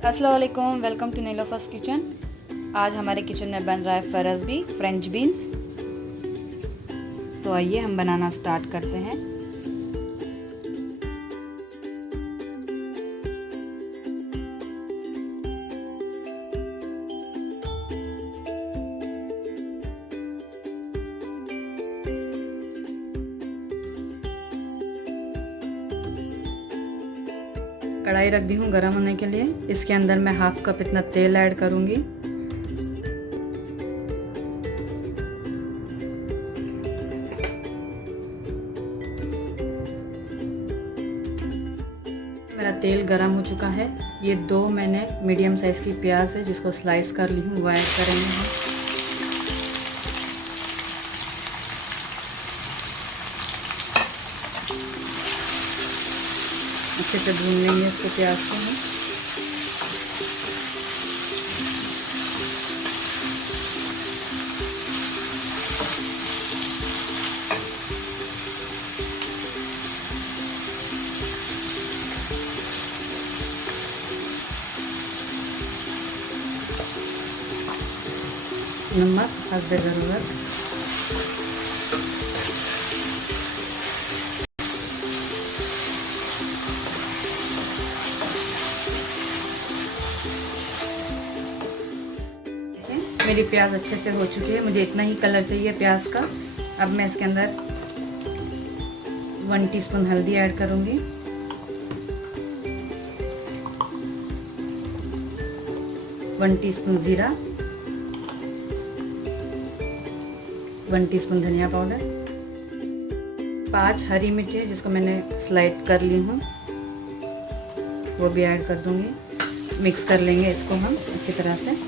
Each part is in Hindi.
अस्सलाम वालेकुम, वेलकम टू नेलोफर्स किचन। आज हमारे किचन में बन रहा है फरसबी फ्रेंच बीन्स। तो आइए हम बनाना स्टार्ट करते हैं। कढ़ाई रख दी हूँ गरम होने के लिए। इसके अंदर मैं हाफ कप इतना तेल ऐड करूँगी। मेरा तेल गरम हो चुका है। ये 2 मैंने मीडियम साइज़ की प्याज है जिसको स्लाइस कर ली हूँ, वो ऐड करेंगे हम। अच्छे से भून लेंगे इसको, प्याज को हम। नमक हस्बे ज़रूरत। मेरी प्याज अच्छे से हो चुकी है, मुझे इतना ही कलर चाहिए प्याज का। अब मैं इसके अंदर 1 टीस्पून हल्दी ऐड करूंगी, 1 टीस्पून जीरा, 1 टीस्पून धनिया पाउडर, 5 हरी मिर्ची जिसको मैंने स्लाइड कर ली हूँ, वो भी ऐड कर दूंगी। मिक्स कर लेंगे इसको हम अच्छी तरह से।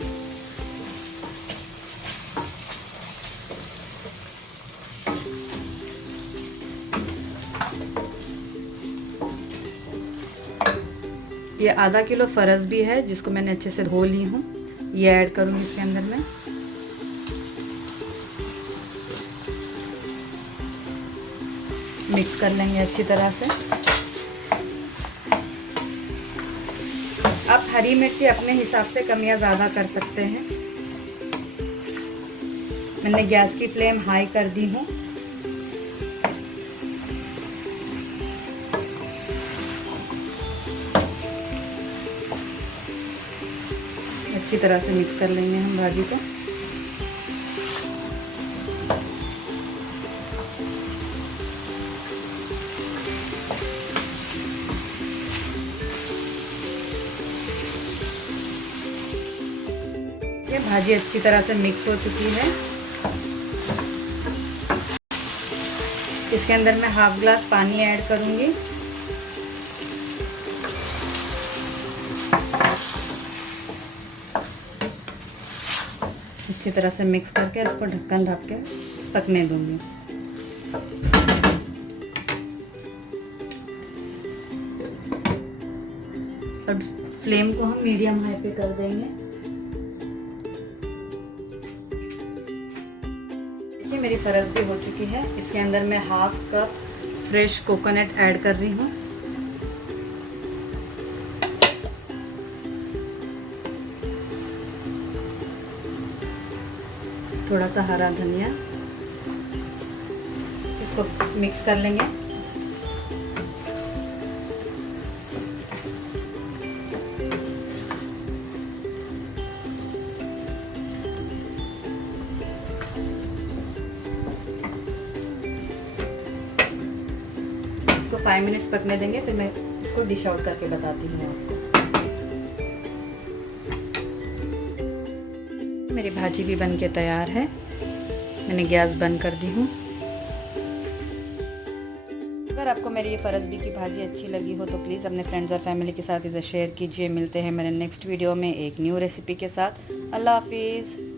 ये आधा किलो फरसबी है जिसको मैंने अच्छे से धो ली हूँ, ये ऐड करूँगी इसके अंदर में। मिक्स कर लेंगे अच्छी तरह से। आप हरी मिर्ची अपने हिसाब से कम या ज़्यादा कर सकते हैं। मैंने गैस की फ्लेम हाई कर दी हूँ। अच्छी तरह से मिक्स कर लेंगे हम भाजी को। ये भाजी अच्छी तरह से मिक्स हो चुकी है। इसके अंदर मैं हाफ ग्लास पानी ऐड करूंगी। अच्छी तरह से मिक्स करके इसको ढक्कन ढक के पकने दूंगी। और फ्लेम को हम मीडियम हाई पे कर देंगे। देखिए मेरी फरसबी हो चुकी है। इसके अंदर मैं half cup fresh coconut add कर रही हूँ। थोड़ा सा हरा धनिया, इसको मिक्स कर लेंगे। इसको 5 मिनट्स पकने देंगे, फिर मैं इसको डिश आउट करके बताती हूँ आपको। मेरी भाजी भी बन के तैयार है। मैंने गैस बंद कर दी हूँ। अगर आपको मेरी ये फरसबी की भाजी अच्छी लगी हो तो प्लीज़ अपने फ्रेंड्स और फैमिली के साथ इसे शेयर कीजिए। मिलते हैं मेरे नेक्स्ट वीडियो में एक न्यू रेसिपी के साथ। अल्लाह हाफिज़।